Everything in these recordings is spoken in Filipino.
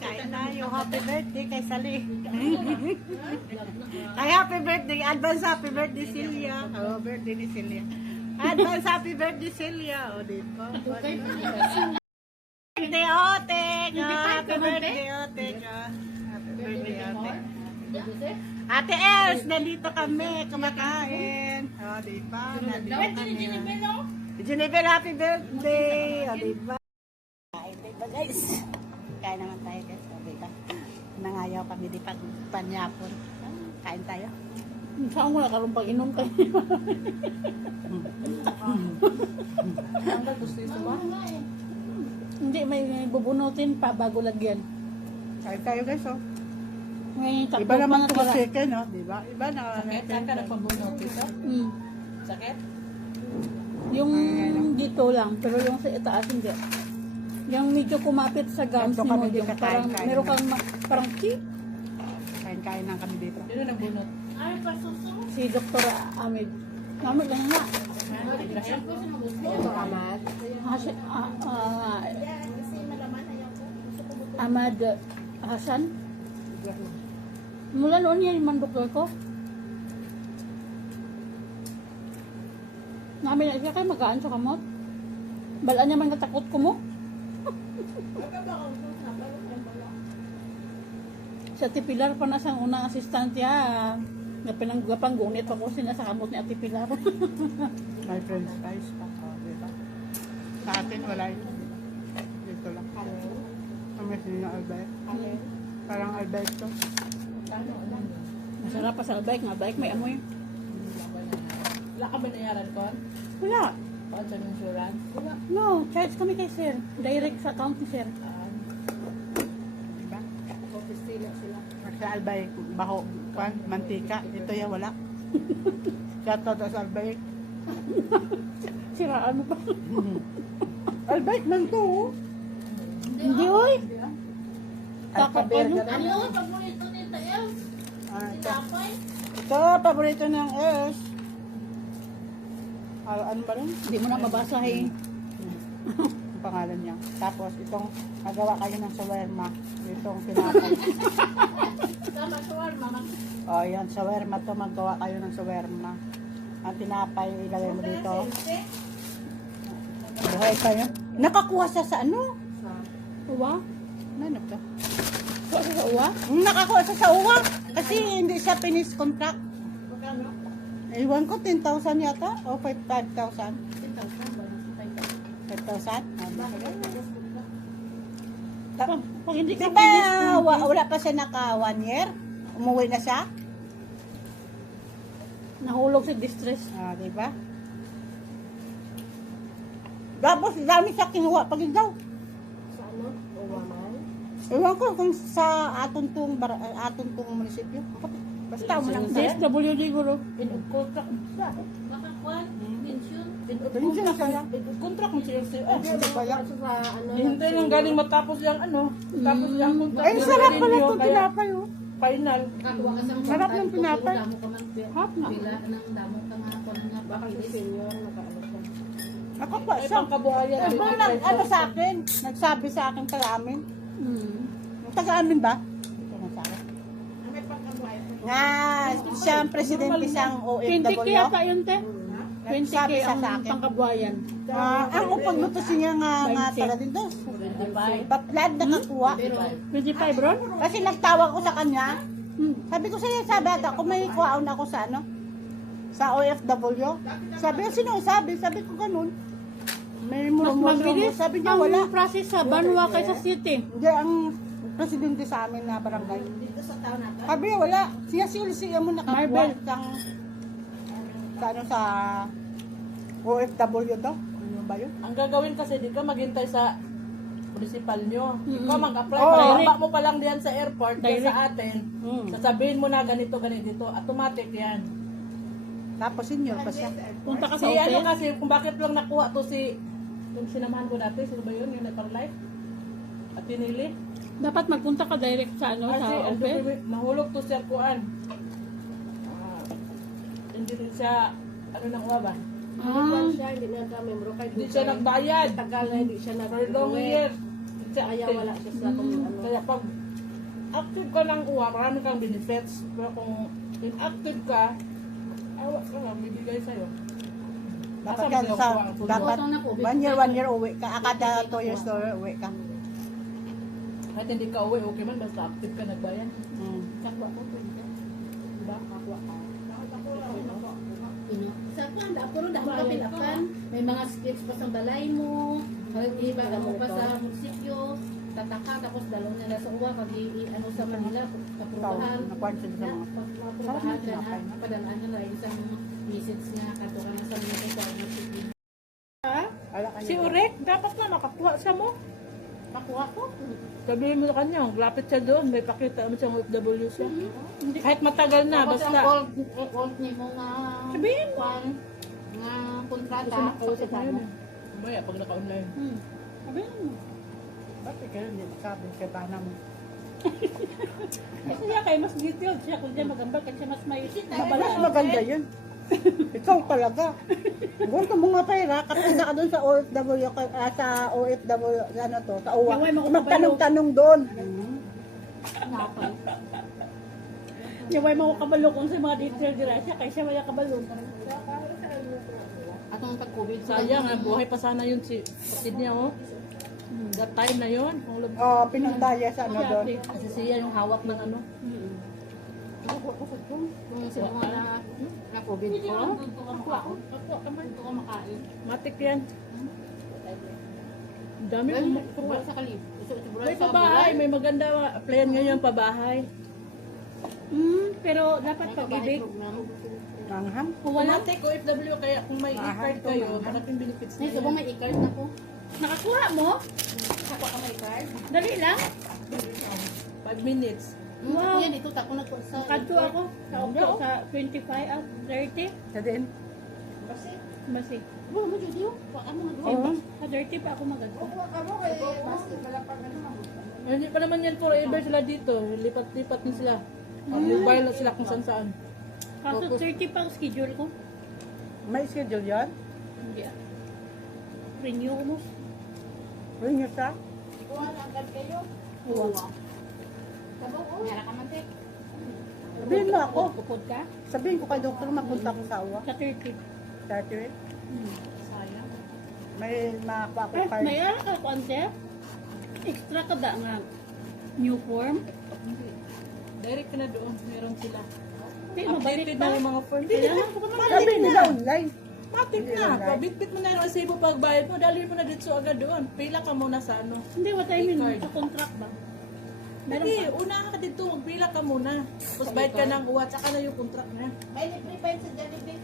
kain tayo. Happy birthday kay Sali. Ay, happy birthday. Advance happy birthday, Celia. Oh, birthday ni Celia. Advance happy birthday, Celia. O, di ba? Birthday, Otek. Happy birthday, Otek. Happy birthday, Otek. Ate Els, nandito kami. Kumakain. O, di ba? Nandito kami. Jennifer, happy birthday. O, di ba? Kain tayo guys. Kain naman tayo guys. O, di ba? Nangayaw kami di panyapon. Kain tayo. Saan mo nakarong pag-inom tayo? Ang gusto ito ba? Hindi, may bubunutin pa bago lagyan. Kain tayo guys, oh. May tatlo Iba naman pa ito natira. chicken, no? Diba? Iba na. Sakit? Saan ka nagpabunot ito? Sakit? Yung dito lang, pero yung sa itaas hindi. Yung medyo kumapit sa gums Ganito ni kami mo, yung dito parang kain-kain meron na. kang parang Kain-kain lang kami dito. Sino nagbunot? si Dr. Ahmed. Ahmed lang nga. Hasan, Ahmad Hasan. Mula noon yan yung doktor ko. Namin na siya kayo magaan sa kamot. Balaan niya man katakot ko mo. Sa Ate Pilar pa na siyang unang assistant ya. Na pinanggapang gunit pa ko siya sa kamot ni Ate Pilar. My friends, guys. Oh, diba? Sa atin, wala ito. Dito lang. Kami sila Albert. Parang Albert to. Masarap pa sa bike nga. Bike may amoy. Wala ka binayaran ko? Wala. Paano sa insurance? Wala. No, charge kami kay sir. Direct sa account ni sir. Diba? Opisina sila. Sa Albert, baho, pan, mantika. Ito ya wala. Shoutout sa Albert. Siraan mo pa. Albert man to, oh. Hindi, oy. Alcaber Ano? ka na. paborito nito Els? Ito. Ito, paborito ng S. Ano ba rin? Hindi mo na mabasa eh. Ang pangalan niya. Tapos itong nagawa kayo ng shawarma. Itong tinapay. Tama shawarma. O yan, shawarma to. Magawa kayo ng shawarma. Ang tinapay, ilagay mo dito. Buhay kayo. Nakakuha siya sa ano? Uwa? Ano to? Kuha sa uwa? Nakakuha siya sa uwa. Kasi hindi siya finish contract. Iwan ko 10,000 yata. O 5,000. 5,000? Pag hindi ka Diba, finish, wala pa siya naka 1 year? Umuwi na siya? nahulog sa distress. Ah, diba? Tapos, dami siya kinuha pag daw. Sa ano? Uwaman? Ewan ko kung sa atong tong munisipyo. Basta mo lang sa DSWD guro. Pinag-contract siya. Makakuan? Pension? Pension na siya. Pinag-contract mo siya. Hindi pa yan. Sa ano? Hintay lang galing matapos yung ano, tapos yung contract. Ay, sarap pala Review, itong kaya tinapay, oh. Final. Kakuha ka sa Sarap ng pinapay. Damo ka man. Hap na. Pila ng damo ka nga ako nga. Baka si senior, nakaano siya. Nakakuha Ay, siya. pangkabuhayan. Ano sa akin? Nagsabi sa akin taga-amin. Yung taga-amin ba? Ano sa akin? Nga, siya ang presidente siyang 20K OFW. yata yun, te. 20K Nagsabi siya ang sa akin. pangkabuhayan. Ang upag nutusin niya nga 20. tala din doon. Ba't lahat nakakuha? 25, bro? Kasi nagtawag ko sa kanya. Sabi ko sa'yo, sabi ata, kung may kuhaon ako sa ano? Sa OFW. Sabi ko, sino sabi? Sabi ko ganun. May Mas mabilis Sabi niya, ang wala. process sa Banwa kaysa city. Hindi, ang presidente sa amin na barangay. Dito sa taon na to. Sabi niya, wala. Siya mo nakakuha Marvel. sa ano sa OFW to. Ano ba yun? Ang gagawin kasi, di ka maghintay sa municipal nyo. Ikaw mag-apply, Oo. pagkaba mo pa lang diyan sa airport, kaya Direct. sa atin, sasabihin mo na ganito, ganito, automatic yan. Tapos senior pa siya. Punta ka sa Si ano hotel. kasi, kung bakit lang nakuha to si, yung sinamahan ko dati, sino ba yun, yung Neperlife? At pinili. Dapat magpunta ka direct sa ano sa Kasi, hotel. mahulog to siya kuan. Hindi rin siya, ano nakuha ba? Kuan siya, hindi na ka membro kay Hindi siya nagbayad. Tagal na hindi siya For long years. Kaya wala siya sa kung ano. Kaya pag active ka ng uwa, marami kang benefits. Pero kung inactive ka, awa ka lang, bibigay sa'yo. Dapat yan sa, dapat Botong na COVID. 1 year uwi ka. Kada 2 years uwi ka. Kahit hindi ka uwi, okay man, basta active ka nagbayan. Sakwa ko po. Diba? Ako. Sa kan, puro dahon ka pilakan. May mga skits pa sa balay mo. Iba mo pa sa munisipyo. Tataka, tapos dalawang nila sa uwa. Pag ano sa Manila, kaprubahan. Nakuha siya sa mga. Kaprubahan ka na. Padalaan nila isang message nga. Kato ka na sa mga sa munisipyo. Si Urek, dapat na makakuha siya mo. Nakuha ko. Sabihin mo sa kanya, lapit siya doon, may pakita mo siyang OFW siya. Kahit matagal na, Tapos basta. ang old ni mo nga. Sabihin mo. Nga kontrata. Kasi nakausap na yun. Maya, pag naka-online. Sabi mo. Bakit kayo hindi sabi kay Bana mo? Kasi siya kayo mas detailed siya. Kung siya magambal, kasi mas may Mas mabalaan. maganda yun. Ikaw talaga. Huwag ka mga pera, kapisa ka doon sa OFW, sa OFW, ano to, sa uwa. Yung may mga Magtanong-tanong doon. Napal. Yung may mga kabalo kung sa mga detailed dira siya, kaya siya may kabalo. At nung pag-COVID, Sayang, buhay pa sana yun si kapatid niya, oh. That time na yun. Oh, pinagdaya sa ano doon. Kasi siya yung hawak ng ano. Kung sino mo na COVID ko, ako ako. Ito ko makain. Matik yan. Ang dami Well, mo. tubal sa kalib. May pabahay, may maganda plan ngayon pabahay. Pero dapat pag-ibig. Mangham. Kung wala, Matik OFW kaya kung may e-card kayo, malaking benefits na Nay, subong may e-card na po. nakakuha mo, Ako ka may card. dali lang. 5 minutes. Wow. Yan, ito tako na po sa... Kadto ako sa upo sa 25 at 30. Sa din. Basi. Oh, mo Judy, oh. Ano nga Oo. Sa 30 pa ako maganda. Hindi pa naman yan forever sila dito. Lipat-lipat din sila. Mobile na sila kung saan saan. Kaso 30 pa ang schedule ko. May schedule yan? Hindi ah. Renew mo. Ring nyo sa? Oo. Meron ka man, te. Sabihin mo ako. Pupod ka? Sabihin ko kay doktor, magpunta ko sa uwa. Sa 30. 30. Sayang. May makakuha ko Eh, card. may ara ka konti. Extra ka da nga. New form. Direct ka na doon. Meron sila. Hindi, mabalik Updated ba? na yung mga form. Kailangan ko pa man. Sabi nila online. Matik na. Pabitbit mo na yung resibo pagbayad mo. Dali mo na dito agad doon. Pila ka muna sa ano. Hindi, what I mean, E-card. sa contract ba? Meron Hindi, pa. una ka dito. Magpila ka muna. Tapos bayad ka ng uwa. Tsaka na yung contract na.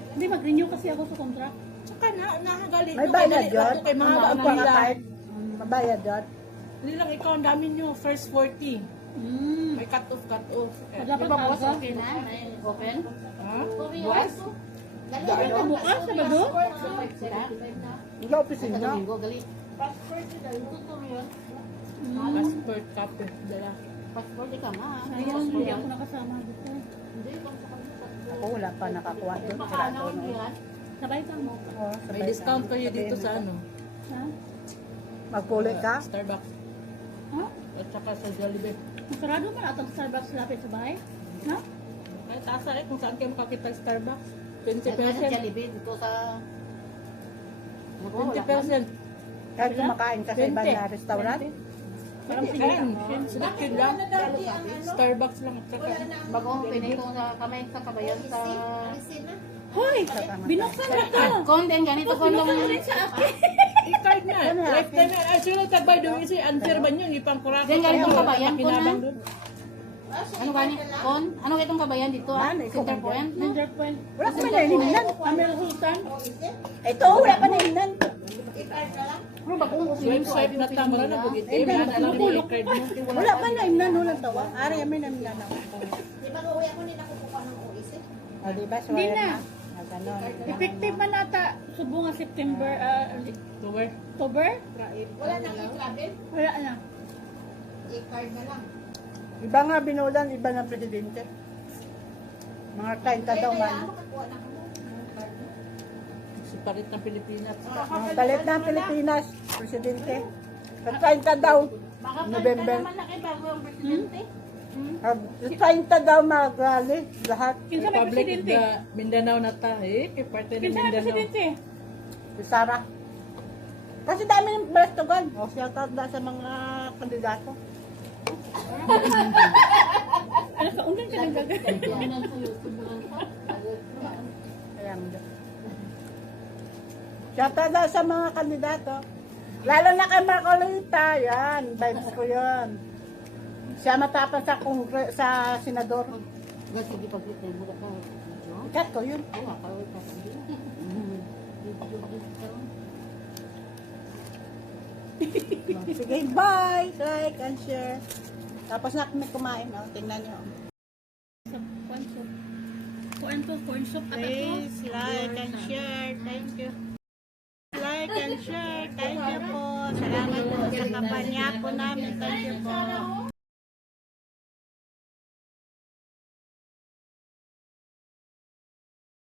Hindi, mag-renew kasi ako sa contract. Tsaka na, nakagali. May bayad yun? Kay mga Ang ano mga nila. card. Mabayad yun. Hindi lang ikaw, ang dami nyo. First 40. May cut-off. Dapat Diba, boss, aga. okay na? May open? Ha? Bukas? Dapat ka bukas, Sabado? Sila? Sa opisina. Sa Domingo, gali. Passport copy. Dala. Passport, ikaw ma. Sayang, hindi ako nakasama dito. Hindi, kung sa kanila. Ako wala pa nakakuha doon. Baka Sila ano, doon. yan? Sabay ka mo. Oo, May sabay discount na. kayo dito Sabihin sa mo. ano? Ha? Magpuli ka? Starbucks. Ha? At saka sa Jollibee. Masarado man atong Starbucks lapit sa bahay. Ha? Kahit asa kung saan kayo makakita ng Starbucks. Sa 20%. Jollibee, dito sa... Ano ko, wala man. 20%. Kahit kumakain ka sa ibang 20. na restaurant? Parang Hindi, sige. ayun. Selected lang. Starbucks lang. At saka. Bago ang pinay ko sa kamay sa kabayan sa... Hoy! Binuksan na to! Kung din ganito kung Binuksan na nung... rin sa akin. I-card na. Lifetime na. Ay, sila tagbay doon. Kasi unfair ba nyo? Ipang kurako. Then, ganitong kabayan ko na. Kinabang doon. Ano gani? Kon? Ano itong kabayan dito? Ano, ikaw Center ba point? Center point. Wala pa na hinihnan. Amel Sultan. Ito, wala pa na hinihnan. Ano ba kung usirin ko? Swipe na tama na. Bugit. Eh, wala na lang yung i-card mo. Wala pa na hinihnan. Walang tawa. Ari, amin na hinihnan ako. Di ba uwi ako nila kukuha ng OIC? O, diba? So, Hindi ayan na. Ah, ganon. Effective man nata. Subo nga September, To where? October? Wala nang i-travel? Wala na. I-card na lang. Iba nga binulan, iba ng presidente. Mga 30 daw man. Makakuha na ako. Si parit ng Pilipinas. Mga galit na ang Pilipinas, presidente. Sa 30 daw. November. naman na kay bago ang presidente. 30 daw mag-rally lahat. Kinsa may presidente? Mindanao na ta eh. Kay parte ng Kinsa na Mindanao. presidente? Si Sarah. Kasi dami ng brestogan. O, shout out na sa mga kandidato. Ano ka, unang ka nang gagawin? Ayan. Shout out na sa mga kandidato. Lalo na kay Marcolita. Yan, vibes ko yun. Siya matapos sa sa senador. Ikat ko yun. Sige, bye! Like and share. Tapos na kami kumain. Oh. Tingnan nyo. Corn soup. Please like and share. Thank you. Like and share. Thank you po. Salamat po sa kampanya po namin. Thank you po.